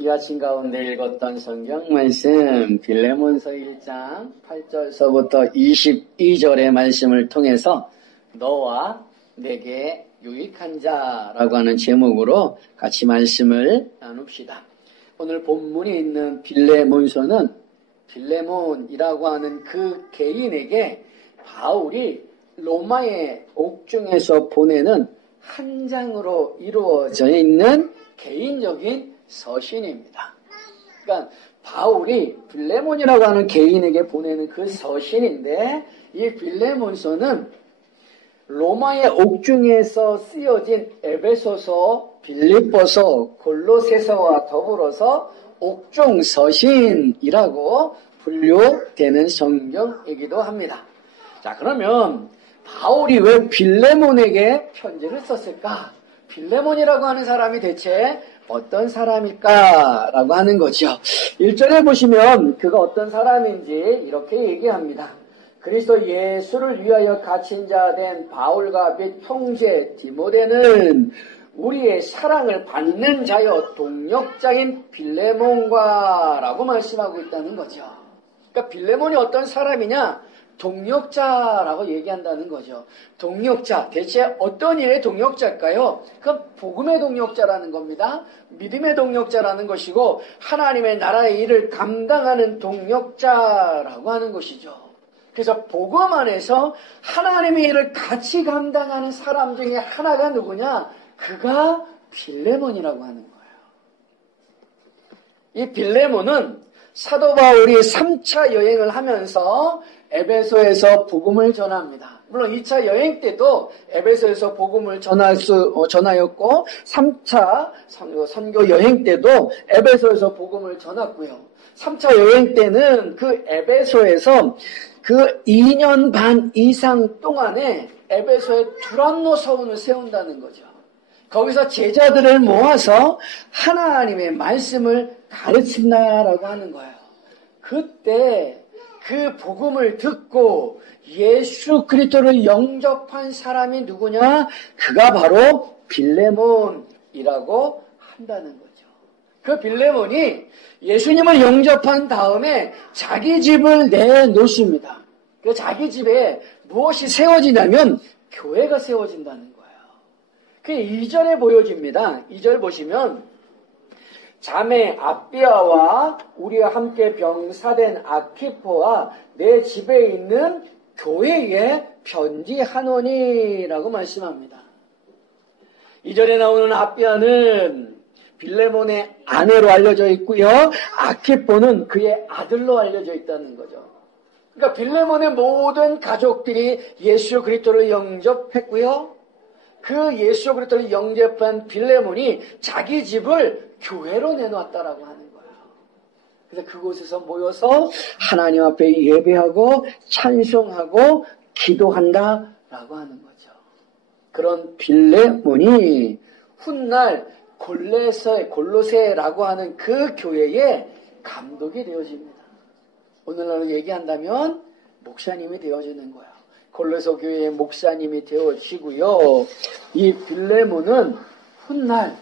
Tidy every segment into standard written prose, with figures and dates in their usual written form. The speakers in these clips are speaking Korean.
이 아침 가운데 읽었던 성경 말씀 빌레몬서 1장 8절서부터 22절의 말씀을 통해서 너와 내게 유익한 자라고 하는 제목으로 같이 말씀을 나눕시다. 오늘 본문에 있는 빌레몬서는 빌레몬이라고 하는 그 개인에게 바울이 로마의 옥중에서 보내는 한 장으로 이루어져 있는 개인적인 서신입니다. 그러니까 바울이 빌레몬이라고 하는 개인에게 보내는 그 서신인데, 이 빌레몬서는 로마의 옥중에서 쓰여진 에베소서, 빌립보서, 골로새서와 더불어서 옥중 서신이라고 분류되는 성경이기도 합니다. 자, 그러면 바울이 왜 빌레몬에게 편지를 썼을까? 빌레몬이라고 하는 사람이 대체 어떤 사람일까라고 하는 거죠. 1절에 보시면 그가 어떤 사람인지 이렇게 얘기합니다. 그리스도 예수를 위하여 갇힌 자 된 바울과 및 형제 디모데는 우리의 사랑을 받는 자여 동역자인 빌레몬과 라고 말씀하고 있다는 거죠. 그러니까 빌레몬이 어떤 사람이냐? 동역자라고 얘기한다는 거죠. 동역자, 대체 어떤 일의 동역자일까요? 그건 복음의 동역자라는 겁니다. 믿음의 동역자라는 것이고 하나님의 나라의 일을 감당하는 동역자라고 하는 것이죠. 그래서 복음 안에서 하나님의 일을 같이 감당하는 사람 중에 하나가 누구냐? 그가 빌레몬이라고 하는 거예요. 이 빌레몬은 사도 바울이 3차 여행을 하면서 에베소에서 복음을 전합니다. 물론 2차 여행 때도 에베소에서 복음을 전하였고 3차 선교 여행 때도 에베소에서 복음을 전했고요. 3차 여행 때는 그 에베소에서 그 2년 반 이상 동안에 에베소에 두란노 서원을 세운다는 거죠. 거기서 제자들을 모아서 하나님의 말씀을 가르친다라고 하는 거예요. 그때 그 복음을 듣고 예수 그리스도를 영접한 사람이 누구냐? 그가 바로 빌레몬이라고 한다는 거죠. 그 빌레몬이 예수님을 영접한 다음에 자기 집을 내놓습니다. 그 자기 집에 무엇이 세워지냐면 교회가 세워진다는 거예요. 그게 2절에 보여집니다. 2절 보시면 자매 아비아와 우리와 함께 병사된 아키포와 내 집에 있는 교회에 편지하노니라고 말씀합니다. 2절에 나오는 아비아는 빌레몬의 아내로 알려져 있고요. 아키포는 그의 아들로 알려져 있다는 거죠. 그러니까 빌레몬의 모든 가족들이 예수 그리스도를 영접했고요. 그 예수 그리스도를 영접한 빌레몬이 자기 집을 교회로 내놓았다라고 하는 거예요. 그래서 그곳에서 모여서 하나님 앞에 예배하고 찬송하고 기도한다라고 하는 거죠. 그런 빌레몬이 훗날 골로새라고 하는 그 교회의 감독이 되어집니다. 오늘날로 얘기한다면 목사님이 되어지는 거예요. 골로새 교회의 목사님이 되어지고요. 이 빌레몬은 훗날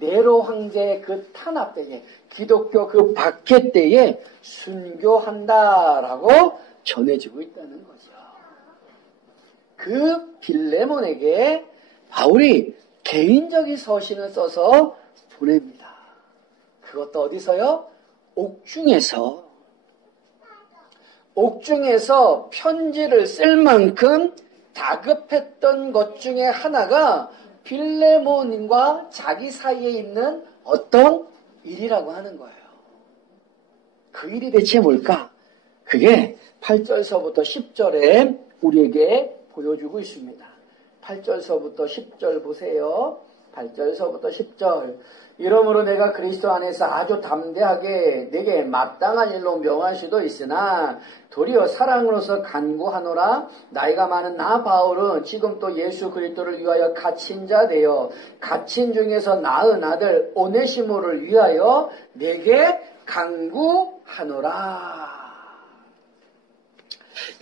네로 황제의 그 탄압 때에 기독교 그 박해 때에 순교한다라고 전해지고 있다는 거죠. 그 빌레몬에게 바울이 개인적인 서신을 써서 보냅니다. 그것도 어디서요? 옥중에서 편지를 쓸 만큼 다급했던 것 중에 하나가 빌레몬과 자기 사이에 있는 어떤 일이라고 하는 거예요. 그 일이 대체 뭘까? 그게 8절서부터 10절에 우리에게 보여주고 있습니다. 8절서부터 10절 보세요. 8절서부터 10절. 이러므로 내가 그리스도 안에서 아주 담대하게 내게 마땅한 일로 명할 수도 있으나 도리어 사랑으로서 간구하노라. 나이가 많은 나 바울은 지금 또 예수 그리스도를 위하여 갇힌 자 되어 갇힌 중에서 낳은 아들 오네시모를 위하여 내게 간구하노라.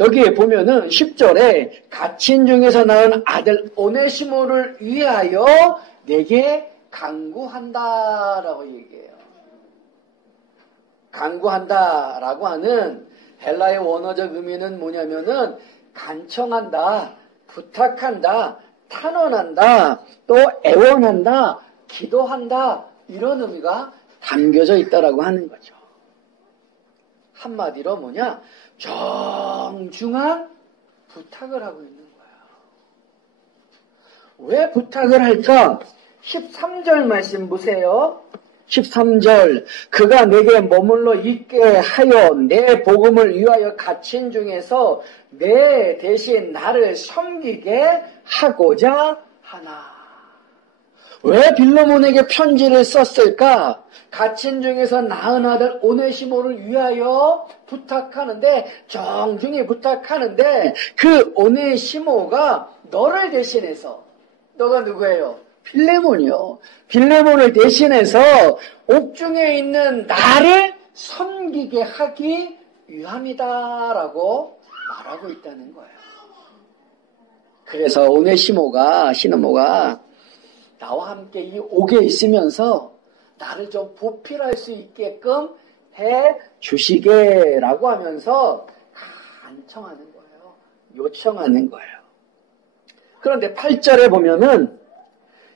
여기에 보면은 10절에 갇힌 중에서 낳은 아들 오네시모를 위하여 내게 간구한다라고 얘기해요. 강구한다라고 하는 헬라의 원어적 의미는 뭐냐면은 간청한다, 부탁한다, 탄원한다, 또 애원한다, 기도한다 이런 의미가 담겨져 있다라고 하는 거죠. 한마디로 뭐냐? 정중한 부탁을 하고 있는 거예요. 왜 부탁을 할까? 13절 말씀 보세요. 13절 그가 내게 머물러 있게 하여 내 복음을 위하여 갇힌 중에서 내 대신 나를 섬기게 하고자 하나. 왜 빌레몬에게 편지를 썼을까? 갇힌 중에서 낳은 아들 오네시모를 위하여 부탁하는데, 정중히 부탁하는데, 그 오네시모가 너를 대신해서, 너가 누구예요? 빌레몬이요. 빌레몬을 대신해서 옥중에 있는 나를 섬기게 하기 위함이다라고 말하고 있다는 거예요. 그래서 오네시모가, 시노모가 나와 함께 이 옥에 있으면서 나를 좀 보필할 수 있게끔 해 주시게라고 하면서 간청하는 거예요. 요청하는 거예요. 그런데 8절에 보면은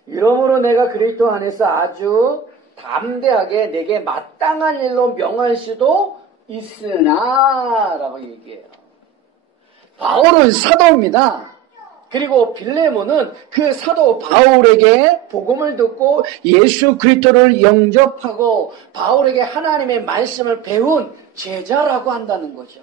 이러므로 내가 그리스도 안에서 아주 담대하게 내게 마땅한 일로 명할 수도 있으나 라고 얘기해요. 바울은 사도입니다. 그리고 빌레몬은 그 사도 바울에게 복음을 듣고 예수 그리스도를 영접하고 바울에게 하나님의 말씀을 배운 제자라고 한다는 거죠.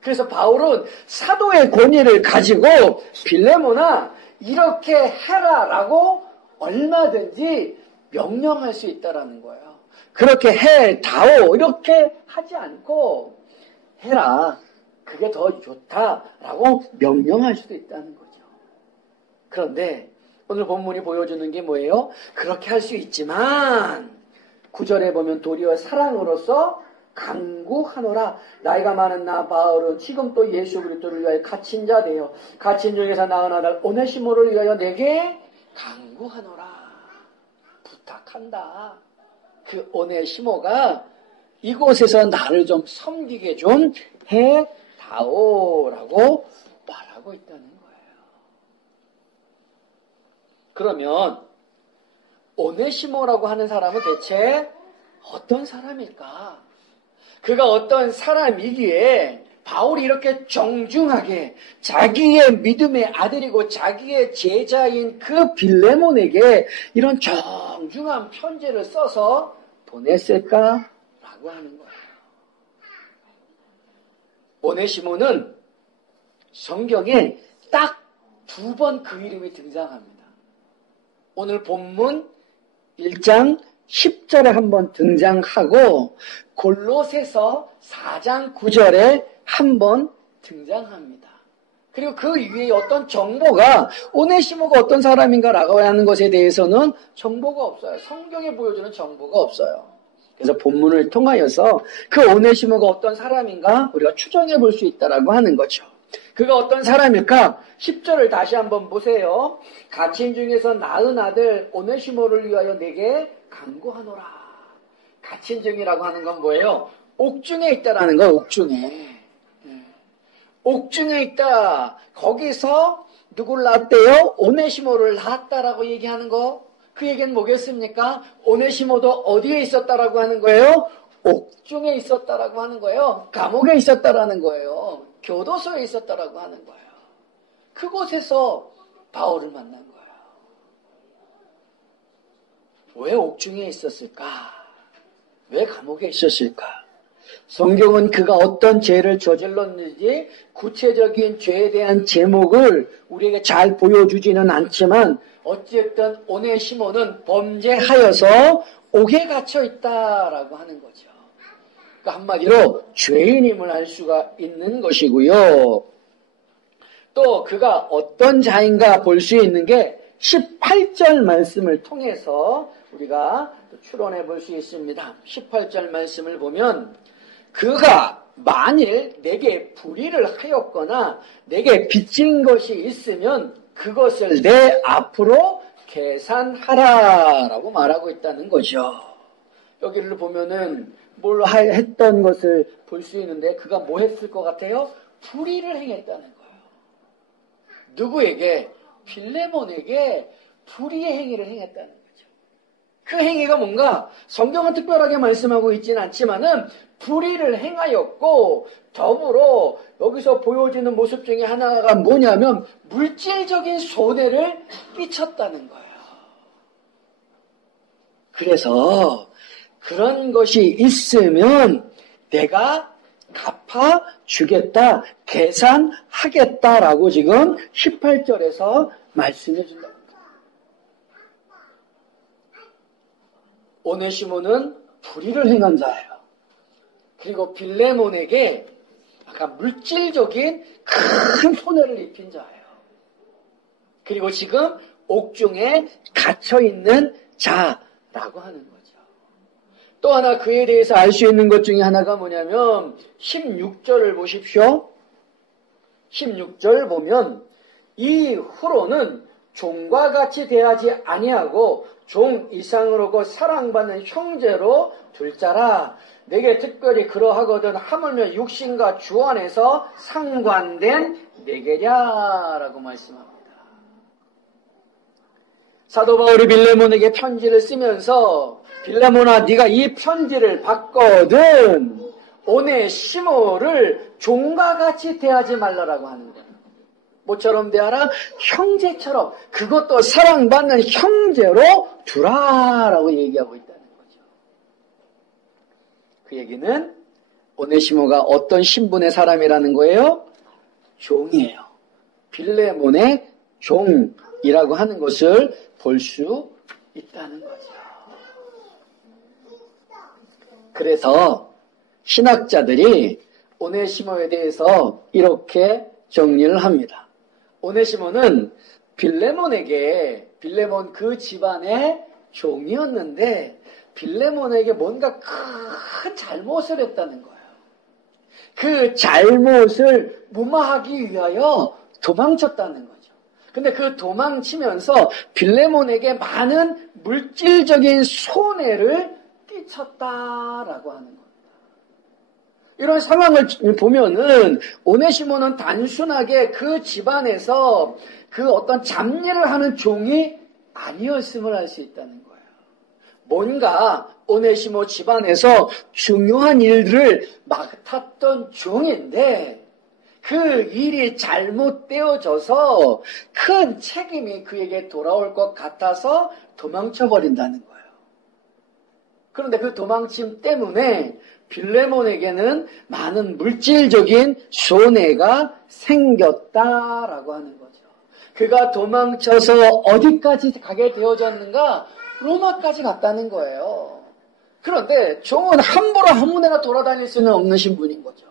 그래서 바울은 사도의 권위를 가지고 빌레몬아 이렇게 해라라고 얼마든지 명령할 수 있다라는 거예요. 그렇게 해다오 이렇게 하지 않고 해라. 그게 더 좋다라고 명령할 수도 있다는 거죠. 그런데 오늘 본문이 보여주는 게 뭐예요? 그렇게 할 수 있지만 9절에 보면 도리어 사랑으로서 강구하노라. 나이가 많은 나 바울은 지금 또 예수 그리스도를 위하여 갇힌 자 되어 갇힌 중에서 낳은 아들 오네시모를 위하여 내게 강구하노라. 부탁한다. 그 오네시모가 이곳에서 나를 좀 섬기게 좀 해다오라고 말하고 있다는 거예요. 그러면 오네시모라고 하는 사람은 대체 어떤 사람일까? 그가 어떤 사람이기에 바울이 이렇게 정중하게 자기의 믿음의 아들이고 자기의 제자인 그 빌레몬에게 이런 정중한 편지를 써서 보냈을까라고 하는 거예요. 오네시모는 성경에 딱 2번 그 이름이 등장합니다. 오늘 본문 1장 10절에 한번 등장하고 골로새서 4장 9절에 한번 등장합니다. 그리고 그 위에 어떤 정보가 오네시모가 어떤 사람인가라고 하는 것에 대해서는 정보가 없어요. 성경에 보여주는 정보가 없어요. 그래서 본문을 통하여서 그 오네시모가 어떤 사람인가 우리가 추정해 볼 수 있다라고 하는 거죠. 그가 어떤 사람일까? 10절을 다시 한번 보세요. 갇힌 중에서 낳은 아들 오네시모를 위하여 내게 강구하노라. 갇힌 중이라고 하는 건 뭐예요? 옥중에 있다라는 거예요. 옥중에. 옥중에 있다. 거기서 누굴 낳았대요? 오네시모를 낳았다라고 얘기하는 거. 그 얘기는 뭐겠습니까? 오네시모도 어디에 있었다라고 하는 거예요? 옥중에 있었다라고 하는 거예요. 감옥에 있었다라는 거예요. 교도소에 있었다라고 하는 거예요. 그곳에서 바울을 만난 거예요. 왜 옥중에 있었을까? 왜 감옥에 있었을까? 성경은 그가 어떤 죄를 저질렀는지 구체적인 죄에 대한 제목을 우리에게 잘 보여주지는 않지만 어쨌든 오네시모는 범죄하여서 옥에 갇혀 있다라고 하는 거죠. 그러니까 한마디로 죄인임을 알 수가 있는 것이고요. 또 그가 어떤 자인가 볼 수 있는 게 18절 말씀을 통해서 우리가 추론해 볼 수 있습니다. 18절 말씀을 보면 그가 만일 내게 불의를 하였거나 내게 빚진 것이 있으면 그것을 내 앞으로 계산하라 라고 말하고 있다는 거죠. 여기를 보면은 했던 것을 볼 수 있는데 그가 뭐 했을 것 같아요? 불의를 행했다는 거예요. 누구에게? 빌레몬에게 불의의 행위를 행했다는 거죠. 그 행위가 뭔가 성경은 특별하게 말씀하고 있지는 않지만은 불의를 행하였고 더불어 여기서 보여지는 모습 중에 하나가 뭐냐면 물질적인 손해를 끼쳤다는 거예요. 그래서 그런 것이 있으면 내가 갚아주겠다, 계산하겠다라고 지금 18절에서 말씀해 준다. 오네시모는 불의를 행한 자예요. 그리고 빌레몬에게 약간 물질적인 큰 손해를 입힌 자예요. 그리고 지금 옥중에 갇혀있는 자라고 하는 거죠. 또 하나 그에 대해서 알 수 있는 것 중에 하나가 뭐냐면 16절을 보십시오. 16절 보면 이후로는 종과 같이 대하지 아니하고 종 이상으로 그 사랑받는 형제로 둘 자라. 내게 특별히 그러하거든 하물며 육신과 주 안에서 상관된 내게랴라고 말씀합니다. 사도 바울이 빌레몬에게 편지를 쓰면서 빌레몬아 네가 이 편지를 받거든 오네시모를 종과 같이 대하지 말라라고 하는 거예요. 뭐처럼 대하라? 형제처럼. 그것도 사랑받는 형제로 두라라고 얘기하고 있다는 거죠. 그 얘기는 오네시모가 어떤 신분의 사람이라는 거예요? 종이에요. 빌레몬의 종이라고 하는 것을 볼 수 있다는 거죠. 그래서 신학자들이 오네시모에 대해서 이렇게 정리를 합니다. 오네시모는 빌레몬 그 집안의 종이었는데 빌레몬에게 뭔가 큰 잘못을 했다는 거예요. 그 잘못을 무마하기 위하여 도망쳤다는 거죠. 근데 그 도망치면서 빌레몬에게 많은 물질적인 손해를 끼쳤다라고 하는 겁니다. 이런 상황을 보면은 오네시모는 단순하게 그 집안에서 그 어떤 잡일을 하는 종이 아니었음을 알 수 있다는 거예요. 뭔가 오네시모 집안에서 중요한 일들을 맡았던 종인데 그 일이 잘못되어져서 큰 책임이 그에게 돌아올 것 같아서 도망쳐버린다는 거예요. 그런데 그 도망침 때문에 빌레몬에게는 많은 물질적인 손해가 생겼다라고 하는 거죠. 그가 도망쳐서 어디까지 가게 되어졌는가? 로마까지 갔다는 거예요. 그런데 종은 함부로 아무데나 돌아다닐 수는 없는 신분인 거죠.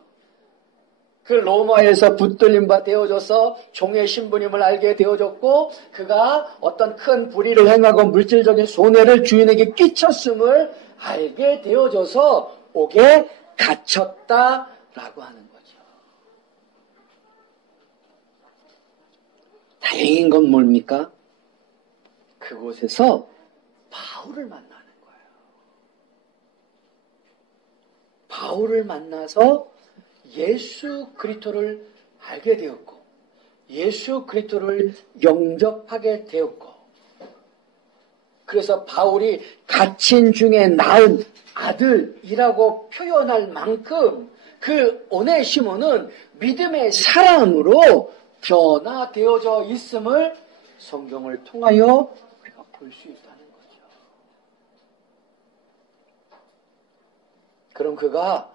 그 로마에서 붙들린 바 되어져서 종의 신분임을 알게 되어졌고 그가 어떤 큰 불의를 행하고 물질적인 손해를 주인에게 끼쳤음을 알게 되어져서 옥에 갇혔다라고 하는 거죠. 다행인 건 뭡니까? 그곳에서 바울을 만나는 거예요. 바울을 만나서 예수 그리스도를 알게 되었고 예수 그리스도를 영접하게 되었고 그래서 바울이 갇힌 중에 낳은 아들이라고 표현할 만큼 그 오네시모는 믿음의 사람으로 변화되어져 있음을 성경을 통하여 우리가 볼 수 있다는 거죠. 그럼 그가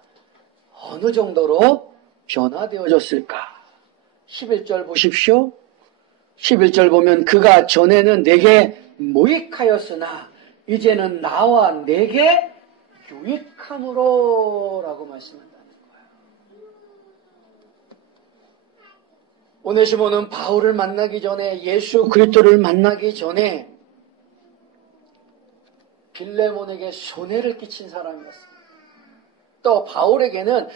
어느 정도로 변화되어졌을까? 11절 보십시오. 11절 보면 그가 전에는 내게 모익하였으나 이제는 나와 내게 유익함으로 라고 말씀한다는 거예요. 오네시모는 바울을 만나기 전에 예수 그리스도를 만나기 전에 빌레몬에게 손해를 끼친 사람이었습니다. 또 바울에게는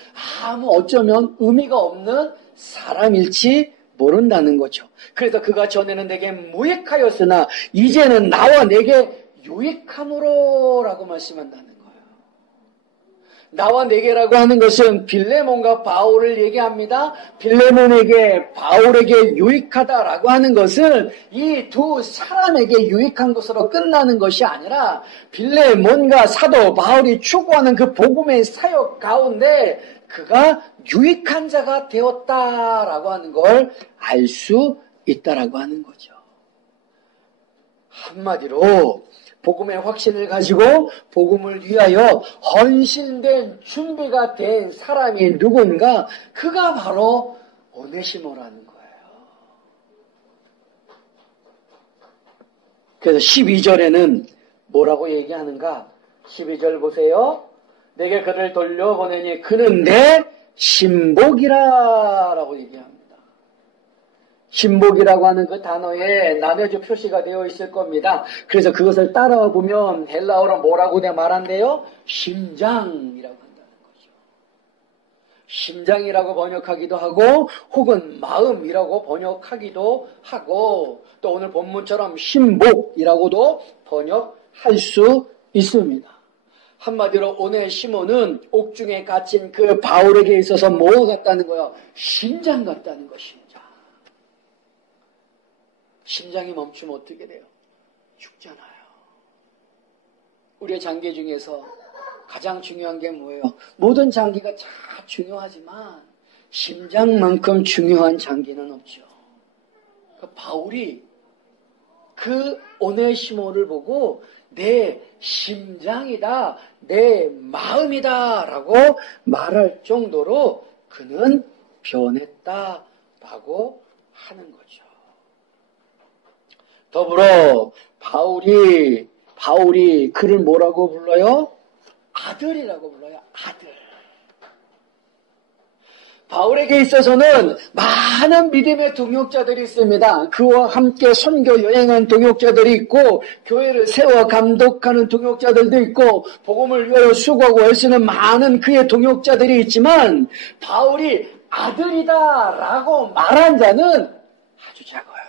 아무 어쩌면 의미가 없는 사람일지 모른다는 거죠. 그래서 그가 전에는 내게 무익하였으나 이제는 나와 내게 유익함으로 라고 말씀한다는 거예요. 나와 네게라고 하는 것은 빌레몬과 바울을 얘기합니다. 빌레몬에게 바울에게 유익하다라고 하는 것은 이 두 사람에게 유익한 것으로 끝나는 것이 아니라 빌레몬과 사도 바울이 추구하는 그 복음의 사역 가운데 그가 유익한 자가 되었다라고 하는 걸 알 수 있다라고 하는 거죠. 한마디로 복음의 확신을 가지고 복음을 위하여 헌신된 준비가 된 사람이 누군가, 그가 바로 오네시모라는 거예요. 그래서 12절에는 뭐라고 얘기하는가? 12절 보세요. 내게 그를 돌려보내니 그는 내 신복이라 라고 얘기합니다. 신복이라고 하는 그 단어에 나눠져 표시가 되어 있을 겁니다. 그래서 그것을 따라와 보면 헬라어로 뭐라고 말한대요? 심장이라고 한다는 거죠. 심장이라고 번역하기도 하고 혹은 마음이라고 번역하기도 하고 또 오늘 본문처럼 신복이라고도 번역할 수 있습니다. 한마디로 오네시모는 옥중에 갇힌 그 바울에게 있어서 뭐가 같다는 거예요? 심장 같다는 것입니다. 심장이 멈추면 어떻게 돼요? 죽잖아요. 우리의 장기 중에서 가장 중요한 게 뭐예요? 모든 장기가 다 중요하지만 심장만큼 중요한 장기는 없죠. 바울이 그 오네시모를 보고 내 심장이다, 내 마음이다 라고 말할 정도로 그는 변했다라고 하는 거죠. 더불어 바울이 그를 뭐라고 불러요? 아들이라고 불러요. 아들. 바울에게 있어서는 많은 믿음의 동역자들이 있습니다. 그와 함께 선교 여행한 동역자들이 있고 교회를 세워 감독하는 동역자들도 있고 복음을 위하여 수고하고 애쓰는 많은 그의 동역자들이 있지만 바울이 아들이다라고 말한 자는 아주 작아요.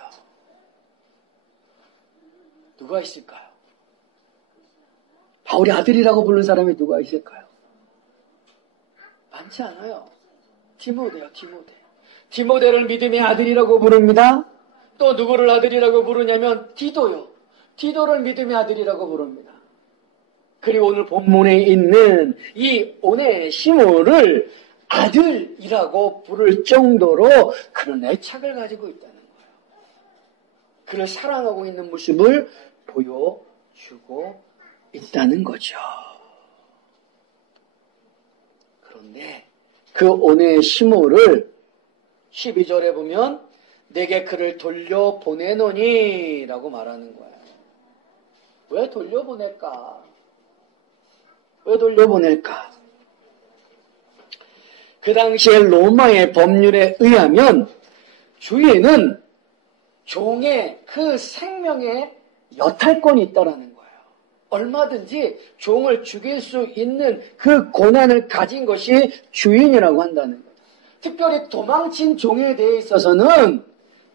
누가 있을까요? 바울이 아들이라고 부른 사람이 누가 있을까요? 많지 않아요. 디모데요, 디모데. 디모데를 믿음의 아들이라고 부릅니다. 또 누구를 아들이라고 부르냐면 디도요. 디도를 믿음의 아들이라고 부릅니다. 그리고 오늘 본문에 있는 이 오네시모를 아들이라고 부를 정도로 그런 애착을 가지고 있다는 거예요. 그를 사랑하고 있는 모습을 보여주고 있다는 거죠. 그런데 그 오네시모를 12절에 보면 내게 그를 돌려보내노니 라고 말하는 거예요. 왜 돌려보낼까? 왜 돌려보낼까? 그 당시에 로마의 법률에 의하면 주인은 종의 그 생명에 여탈권이 있다라는 거예요. 얼마든지 종을 죽일 수 있는 그 권한을 가진 것이 주인이라고 한다는 거예요. 특별히 도망친 종에 대해 있어서는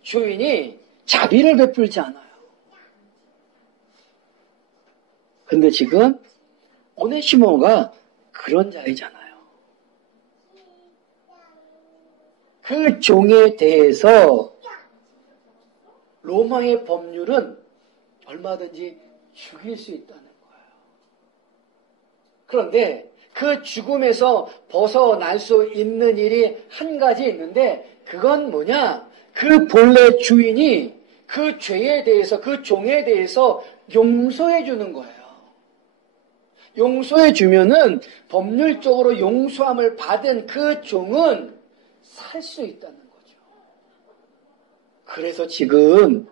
주인이 자비를 베풀지 않아요. 근데 지금 오네시모가 그런 자이잖아요. 그 종에 대해서 로마의 법률은 얼마든지 죽일 수 있다는 거예요. 그런데 그 죽음에서 벗어날 수 있는 일이 한 가지 있는데 그건 뭐냐? 그 본래 주인이 그 죄에 대해서 그 종에 대해서 용서해 주는 거예요. 용서해 주면은 법률적으로 용서함을 받은 그 종은 살 수 있다는 거죠. 그래서 지금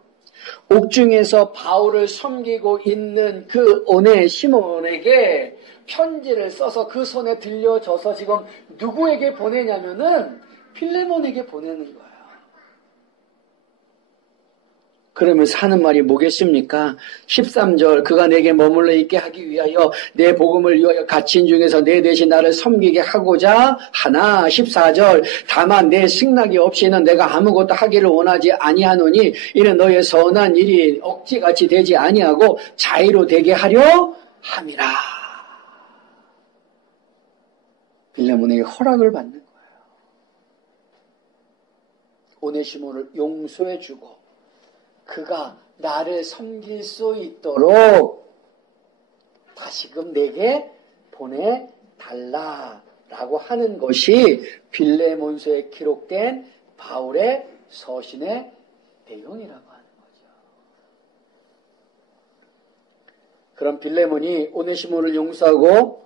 옥중에서 바울을 섬기고 있는 그 오네시몬에게 편지를 써서 그 손에 들려줘서 지금 누구에게 보내냐면은 필레몬에게 보내는 거예요. 그러면서 하는 말이 뭐겠습니까? 13절 그가 내게 머물러 있게 하기 위하여 내 복음을 위하여 갇힌 중에서 내 대신 나를 섬기게 하고자 하나. 14절 다만 내 승낙이 없이는 내가 아무것도 하기를 원하지 아니하노니 이는 너의 선한 일이 억지같이 되지 아니하고 자의로 되게 하려 함이라. 빌레몬에게 허락을 받는 거예요. 오네시모를 용서해주고 그가 나를 섬길 수 있도록 다시금 내게 보내달라라고 하는 것이 빌레몬서에 기록된 바울의 서신의 내용이라고 하는 거죠. 그럼 빌레몬이 오네시모를 용서하고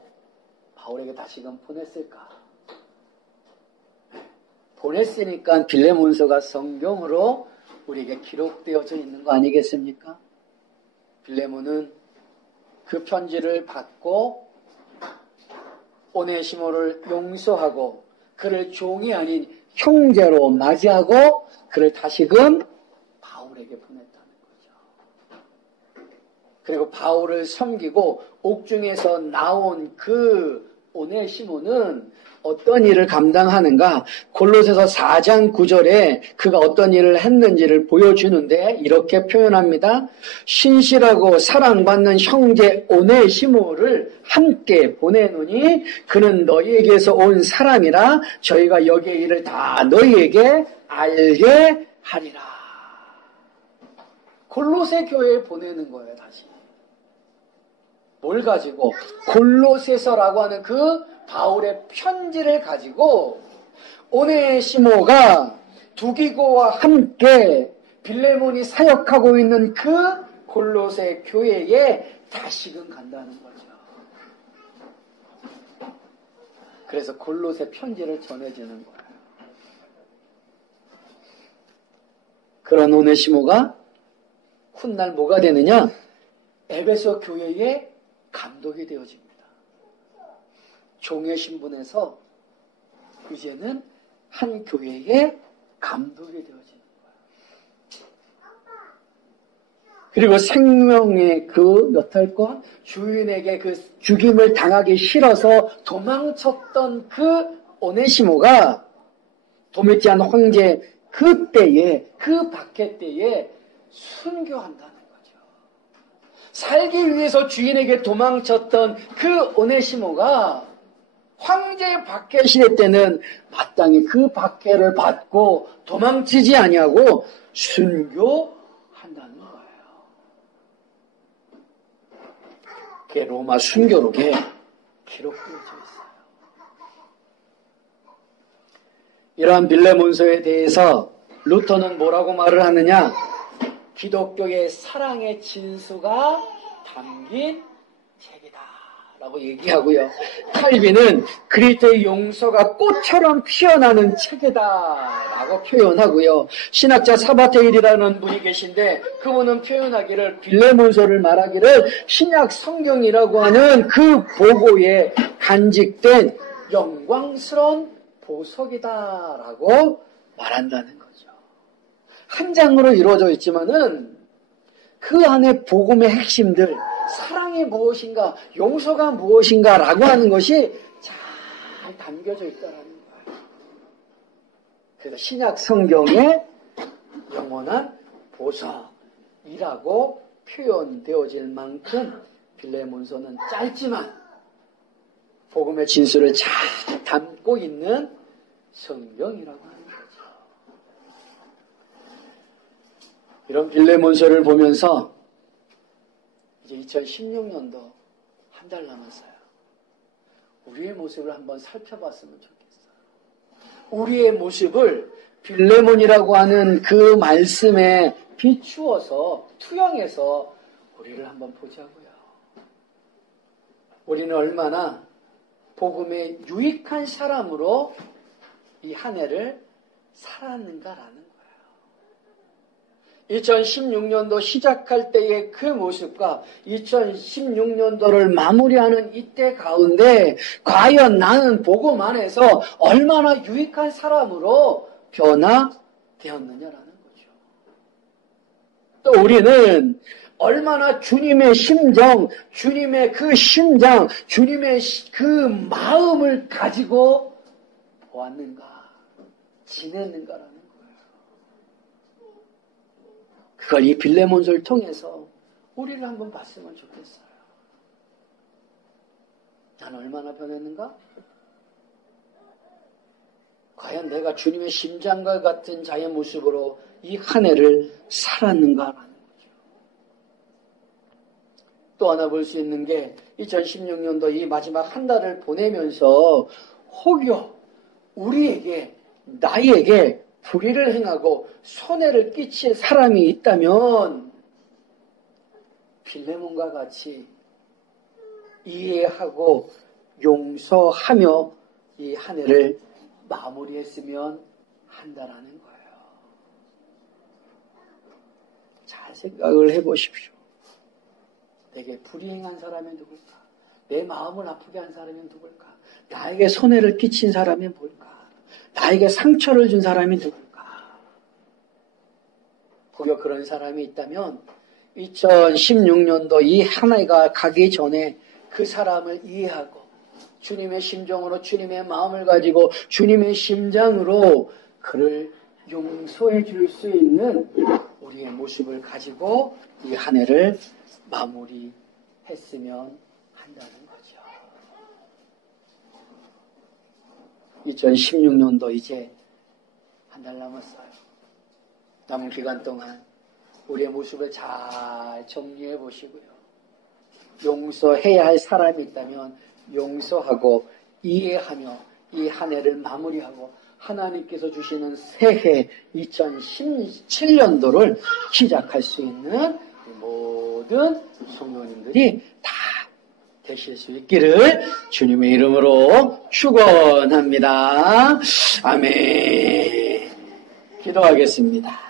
바울에게 다시금 보냈을까? 보냈으니까 빌레몬서가 성경으로 우리에게 기록되어져 있는 거 아니겠습니까? 빌레몬은 그 편지를 받고 오네시모를 용서하고 그를 종이 아닌 형제로 맞이하고 그를 다시금 바울에게 보냈다는 거죠. 그리고 바울을 섬기고 옥중에서 나온 그 오네시모는 어떤 일을 감당하는가? 골로새서 4장 9절에 그가 어떤 일을 했는지를 보여주는데 이렇게 표현합니다. 신실하고 사랑받는 형제 오네시모를 함께 보내노니 그는 너희에게서 온 사람이라 저희가 여기의 일을 다 너희에게 알게 하리라. 골로새 교회에 보내는 거예요, 다시. 뭘 가지고? 골로새서라고 하는 그 바울의 편지를 가지고 오네시모가 두기고와 함께 빌레몬이 사역하고 있는 그 골로새 교회에 다시금 간다는 거죠. 그래서 골로새 편지를 전해주는 거예요. 그런 오네시모가 훗날 뭐가 되느냐? 에베소 교회의 감독이 되어집니다. 종의 신분에서 이제는 한 교회의 감독이 되어지는 거예요. 그리고 생명의 그 몇 할과 주인에게 그 죽임을 당하기 싫어서 도망쳤던 그 오네시모가 도미티안 황제 그때에 그 박해 때에 순교한다는 거죠. 살기 위해서 주인에게 도망쳤던 그 오네시모가 황제의 박해 시대 때는 마땅히 그 박해를 받고 도망치지 아니하고 순교한다는 거예요. 그게 로마 순교록에 기록되어져 있어요. 이러한 빌레몬서에 대해서 루터는 뭐라고 말을 하느냐? 기독교의 사랑의 진수가 담긴 책이다 라고 얘기하고요. 칼빈은 그리스도의 용서가 꽃처럼 피어나는 책이다 라고 표현하고요. 신학자 사바테일이라는 분이 계신데 그분은 표현하기를 빌레몬서를 말하기를 신약 성경이라고 하는 그 보고에 간직된 영광스러운 보석이다 라고 말한다는 거죠. 한 장으로 이루어져 있지만은 그 안에 복음의 핵심들, 사랑이 무엇인가, 용서가 무엇인가 라고 하는 것이 잘 담겨져 있다는 거예요. 그래서 신약 성경의 영원한 보석이라고 표현되어질 만큼 빌레몬서는 짧지만 복음의 진수를 잘 담고 있는 성경이라고 하는 거죠. 이런 빌레몬서를 보면서 이제 2016년도 한 달 남았어요. 우리의 모습을 한번 살펴봤으면 좋겠어요. 우리의 모습을 빌레몬이라고 하는 그 말씀에 비추어서 투영해서 우리를 한번 보자고요. 우리는 얼마나 복음의 유익한 사람으로 이 한 해를 살았는가라는 거예요. 2016년도 시작할 때의 그 모습과 2016년도를 마무리하는 이때 가운데 과연 나는 복음 안에서 얼마나 유익한 사람으로 변화되었느냐라는 거죠. 또 우리는 얼마나 주님의 심정, 주님의 그 심장, 주님의 그 마음을 가지고 보았는가, 지냈는가라는 거예요. 그걸 이 빌레몬서를 통해서 우리를 한번 봤으면 좋겠어요. 난 얼마나 변했는가? 과연 내가 주님의 심장과 같은 자의 모습으로 이 한 해를 살았는가라는 거죠. 또 하나 볼 수 있는 게 2016년도 이 마지막 한 달을 보내면서 혹여 우리에게 나에게 불의를 행하고 손해를 끼친 사람이 있다면 빌레몬과 같이 이해하고 용서하며 이 한 해를 마무리했으면 한다라는 거예요. 잘 생각을 해보십시오. 내게 불이행한 사람이 누굴까? 내 마음을 아프게 한 사람이 누굴까? 나에게 손해를 끼친 사람이 뭘까? 나에게 상처를 준 사람이 누굴까? 혹여 그런 사람이 있다면 2016년도 이 한 해가 가기 전에 그 사람을 이해하고 주님의 심정으로 주님의 마음을 가지고 주님의 심장으로 그를 용서해 줄 수 있는 우리의 모습을 가지고 이 한 해를 마무리했으면 한다는 거죠. 2016년도 이제 한 달 남았어요. 남은 기간 동안 우리의 모습을 잘 정리해 보시고요. 용서해야 할 사람이 있다면 용서하고 이해하며 이 한 해를 마무리하고 하나님께서 주시는 새해 2017년도를 시작할 수 있는 모든 성도님들이 다 되실 수 있기를 주님의 이름으로 축원합니다. 아멘. 기도하겠습니다.